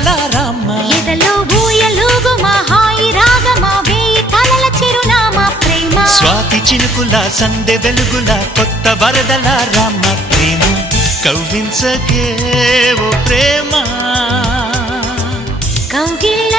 వరదల రామ ఎదలో ఊయలుగు మా హాయి రాగమా వేయి కలల చిరునామా ప్రేమ స్వాతి చినుకుల సందె వెలుగుల కొత్త వరదల రామ ప్రేమ కవ్వించకే ఓ ప్రేమ కౌగిళ్ళ